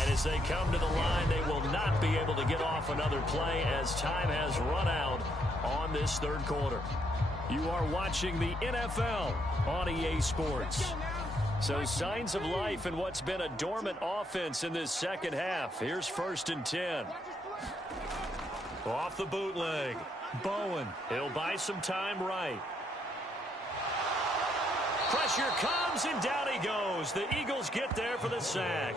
And as they come to the line, they will not be able to get off another play as time has run out on this 3rd quarter. You are watching the NFL on EA Sports. So signs of life in what's been a dormant offense in this second half. Here's 1st and 10. Off the bootleg. Bowen. He'll buy some time right. Pressure comes, and down he goes. The Eagles get there for the sack.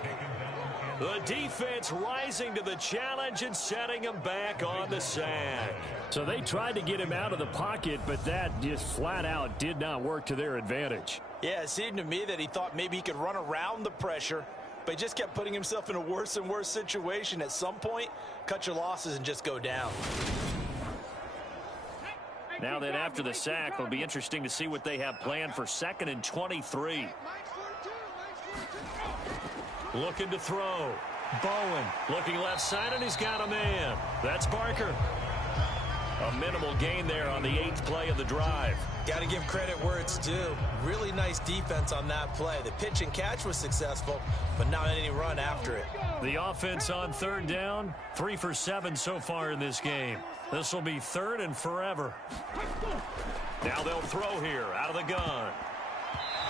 The defense rising to the challenge and setting him back on the sack. So they tried to get him out of the pocket, but that just flat out did not work to their advantage. Yeah, it seemed to me that he thought maybe he could run around the pressure, but he just kept putting himself in a worse and worse situation. At some point, cut your losses and just go down. Now then, after the sack, it'll be interesting to see what they have planned for 2nd and 23. Looking to throw. Bowen looking left side, and he's got a man. That's Barker. A minimal gain there on the 8th play of the drive. Got to give credit where it's due. Really nice defense on that play. The pitch and catch was successful, but not any run after it. The offense on 3rd down, 3 for 7 so far in this game. This will be 3rd and forever. Now they'll throw here out of the gun.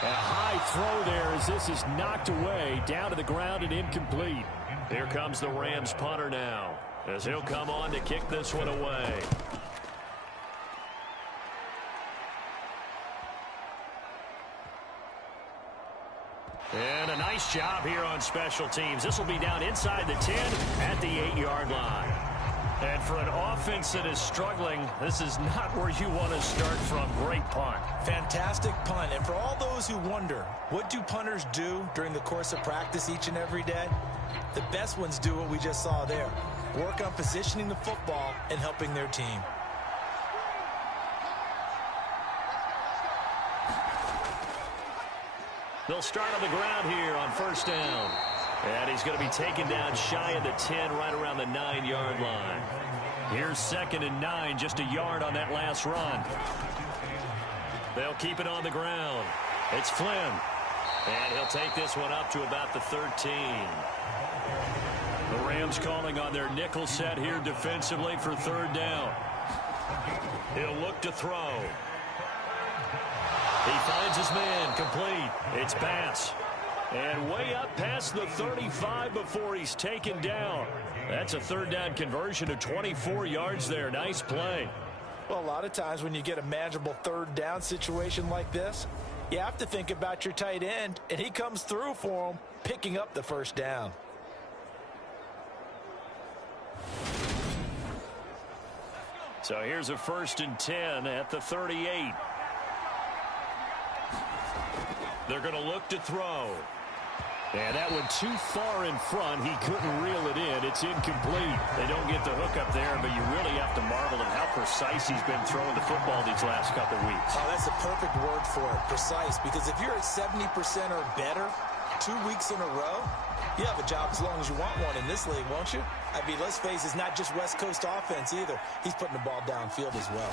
A high throw there as this is knocked away, down to the ground and incomplete. Here comes the Rams punter now, as he'll come on to kick this one away. And a nice job here on special teams. This will be down inside the 10 at the 8-yard line. And for an offense that is struggling, this is not where you want to start from. Great punt. Fantastic punt. And for all those who wonder, what do punters do during the course of practice each and every day? The best ones do what we just saw there. Work on positioning the football and helping their team. They'll start on the ground here on 1st down. And he's going to be taken down shy of the 10, right around the 9-yard line. Here's 2nd and 9, just a yard on that last run. They'll keep it on the ground. It's Flynn. And he'll take this one up to about the 13. The Rams calling on their nickel set here defensively for 3rd down. He'll look to throw. He finds his man, complete. It's Bass. And way up past the 35 before he's taken down. That's a 3rd down conversion of 24 yards there. Nice play. Well, a lot of times when you get a manageable 3rd down situation like this, you have to think about your tight end, and he comes through for him, picking up the 1st down. So here's a 1st and 10 at the 38. They're going to look to throw. And that one too far in front. He couldn't reel it in. It's incomplete. They don't get the hook up there, but you really have to marvel at how precise he's been throwing the football these last couple weeks. Oh, that's a perfect word for it, precise, because if you're at 70% or better 2 weeks in a row, you have a job as long as you want one in this league, won't you? I mean, let's face it, it's not just West Coast offense either. He's putting the ball downfield as well.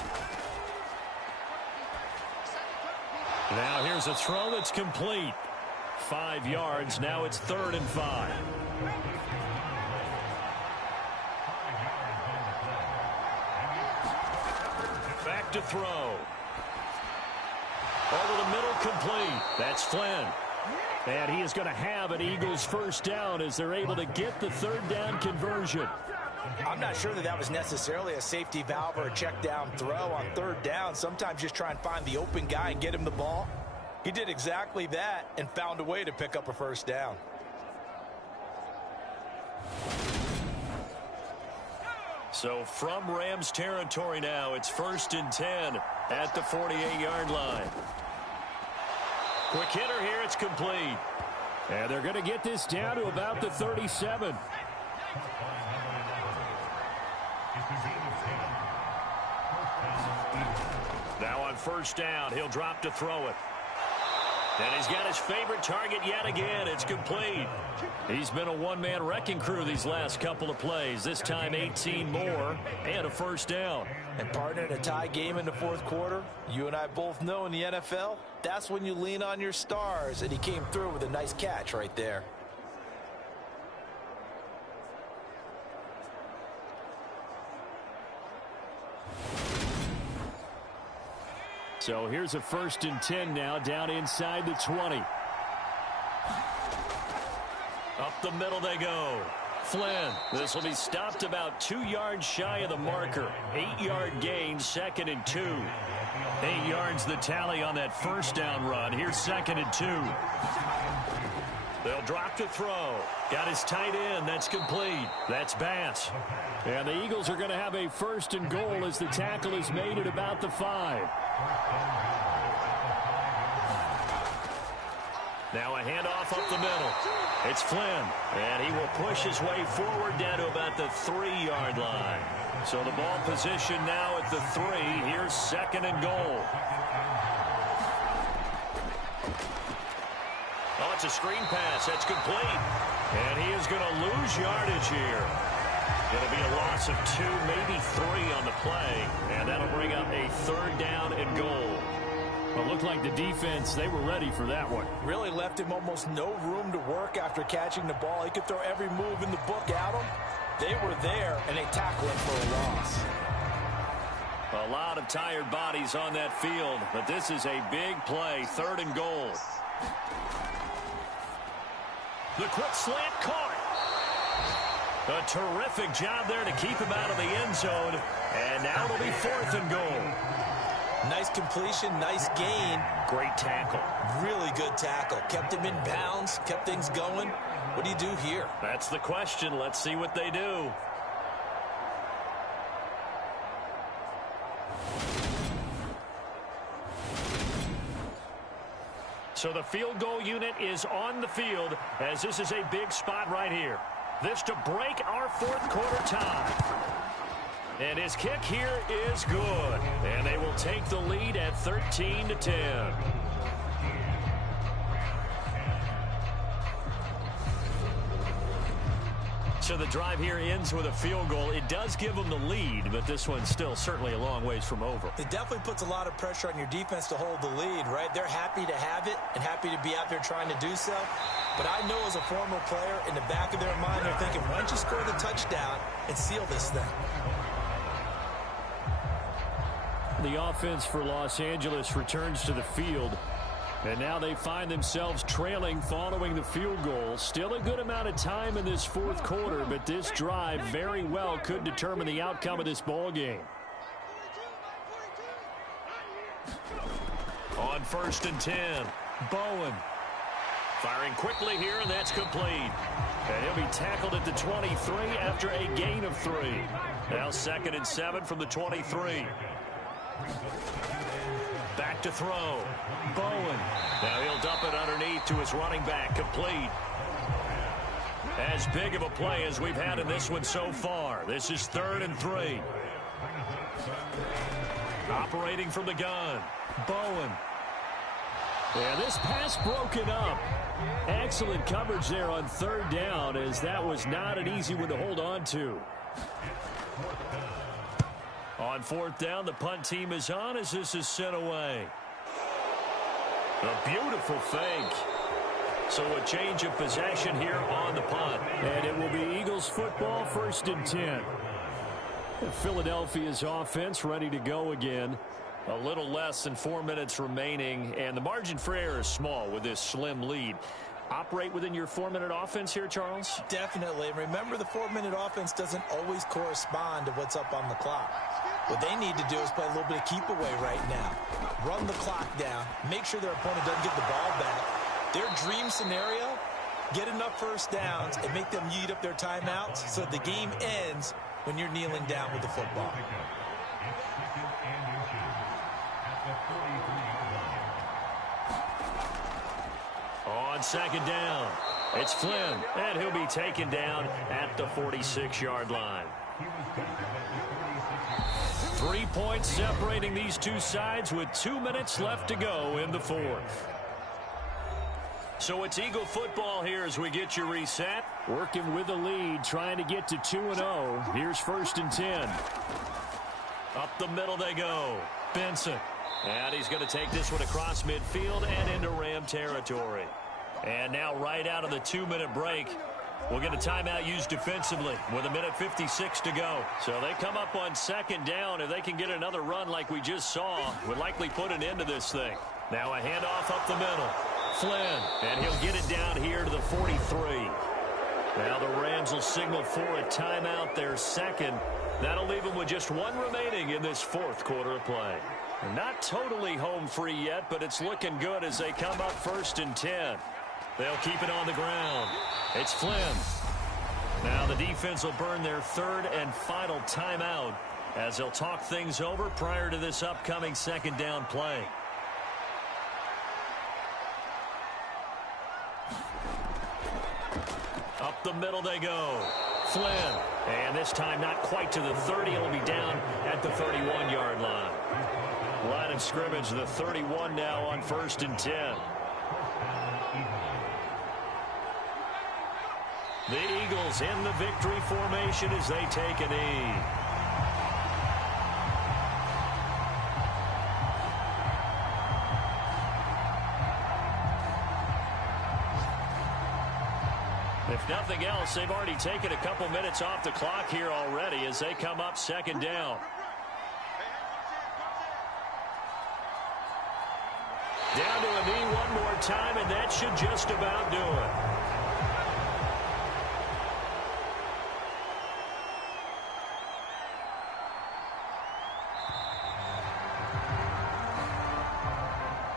Now here's a throw that's complete. 5 yards. Now it's 3rd and 5. Back to throw. Over the middle, complete. That's Flynn. And he is going to have an Eagles 1st down as they're able to get the 3rd down conversion. I'm not sure that was necessarily a safety valve or a check down throw on 3rd down. Sometimes just try and find the open guy and get him the ball. He did exactly that and found a way to pick up a 1st down. So from Rams territory now, it's 1st and 10 at the 48-yard line. Quick hitter here, it's complete. And they're going to get this down to about the 37. Now on 1st down, he'll drop to throw it. And he's got his favorite target yet again. It's complete. He's been a one-man wrecking crew these last couple of plays. This time 18 more and a 1st down. And partner, in a tie game in the 4th quarter, you and I both know in the NFL, that's when you lean on your stars. And he came through with a nice catch right there. So here's a 1st and 10 now, down inside the 20. Up the middle they go. Flynn. This will be stopped about 2 yards shy of the marker. 8-yard gain, 2nd and 2. 8 yards the tally on that 1st down run. Here's 2nd and 2. They'll drop to throw. Got his tight end. That's complete. That's Bass. And the Eagles are going to have a 1st and goal as the tackle is made at about the 5. Now a handoff up the middle. It's Flynn, and he will push his way forward down to about the 3-yard line. So the ball position now at the 3. Here's 2nd and goal. Oh, it's a screen pass. That's complete. And he is going to lose yardage here. It'll be a loss of 2, maybe 3 on the play, and that'll bring up a 3rd down and goal. Well, it looked like the defense, they were ready for that one. Really left him almost no room to work after catching the ball. He could throw every move in the book at him. They were there, and they tackled him for a loss. A lot of tired bodies on that field, but this is a big play, 3rd and goal. The quick slant caught. A terrific job there to keep him out of the end zone, and now it'll be 4th and goal. Nice completion, nice gain. Great tackle. Really good tackle. Kept him in bounds, kept things going. What do you do here? That's the question. Let's see what they do. So the field goal unit is on the field as this is a big spot right here. This to break our 4th quarter tie. And his kick here is good. And they will take the lead at 13-10. So the drive here ends with a field goal. It does give them the lead, but this one's still certainly a long ways from over. It definitely puts a lot of pressure on your defense to hold the lead, right? They're happy to have it and happy to be out there trying to do so. But I know as a former player, in the back of their mind, they're thinking, why don't you score the touchdown and seal this thing? The offense for Los Angeles returns to the field. And now they find themselves trailing following the field goal. Still a good amount of time in this 4th quarter, but this drive very well could determine the outcome of this ball game. On 1st and 10, Bowen. Firing quickly here, and that's complete. And he'll be tackled at the 23 after a gain of 3. Now 2nd and 7 from the 23. Back to throw. Bowen. Now he'll dump it underneath to his running back. Complete. As big of a play as we've had in this one so far. This is 3rd and 3. Operating from the gun. Bowen. Yeah, this pass broken up. Excellent coverage there on 3rd down, as that was not an easy one to hold on to. On 4th down, the punt team is on as this is sent away. A beautiful fake. So a change of possession here on the punt. And it will be Eagles football, 1st and 10. Philadelphia's offense ready to go again. A little less than 4 minutes remaining, and the margin for error is small with this slim lead. Operate within your 4-minute offense here, Charles? Definitely. Remember, the 4-minute offense doesn't always correspond to what's up on the clock. What they need to do is play a little bit of keep away right now. Run the clock down. Make sure their opponent doesn't get the ball back. Their dream scenario, get enough 1st downs and make them eat up their timeouts so the game ends when you're kneeling down with the football. On 2nd down, it's Flynn, and he'll be taken down at the 46-yard line. 3 points separating these two sides with 2 minutes left to go in the 4th. So it's Eagle football here as we get you reset. Working with the lead, trying to get to 2-0. Here's 1st and 10. Up the middle they go. Benson. And he's going to take this one across midfield and into Ram territory. And now right out of the 2-minute break, we'll get a timeout used defensively with 1:56 to go. So they come up on 2nd down. If they can get another run like we just saw, would likely put an end to this thing. Now a handoff up the middle. Flynn, and he'll get it down here to the 43. Now the Rams will signal for a timeout, their 2nd. That'll leave them with just 1 remaining in this 4th quarter of play. They're not totally home free yet, but it's looking good as they come up 1st and 10. They'll keep it on the ground. It's Flynn. Now the defense will burn their 3rd and final timeout as they'll talk things over prior to this upcoming 2nd down play. Up the middle they go. Flynn. And this time not quite to the 30. It'll be down at the 31-yard line. Line of scrimmage, the 31 now on 1st and 10. The Eagles in the victory formation as they take a knee. If nothing else, they've already taken a couple minutes off the clock here already as they come up second down. Down to a knee one more time, and that should just about do it.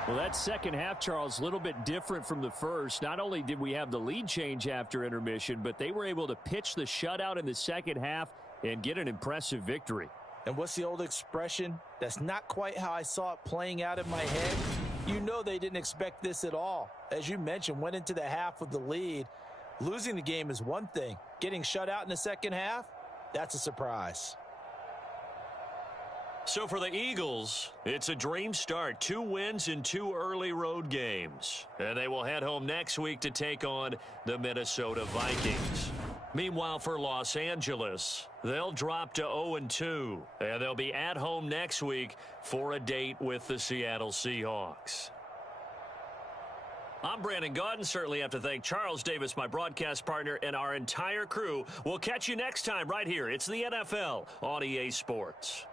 Well, that second half, Charles, a little bit different from the first. Not only did we have the lead change after intermission, but they were able to pitch the shutout in the second half and get an impressive victory. And what's the old expression? That's not quite how I saw it playing out in my head. You know they didn't expect this at all. As you mentioned, went into the half with the lead. Losing the game is one thing. Getting shut out in the second half, that's a surprise. So for the Eagles, it's a dream start. 2 wins in 2 early road games. And they will head home next week to take on the Minnesota Vikings. Meanwhile, for Los Angeles, they'll drop to 0-2. And they'll be at home next week for a date with the Seattle Seahawks. I'm Brandon Gaudin. Certainly have to thank Charles Davis, my broadcast partner, and our entire crew. We'll catch you next time right here. It's the NFL on EA Sports.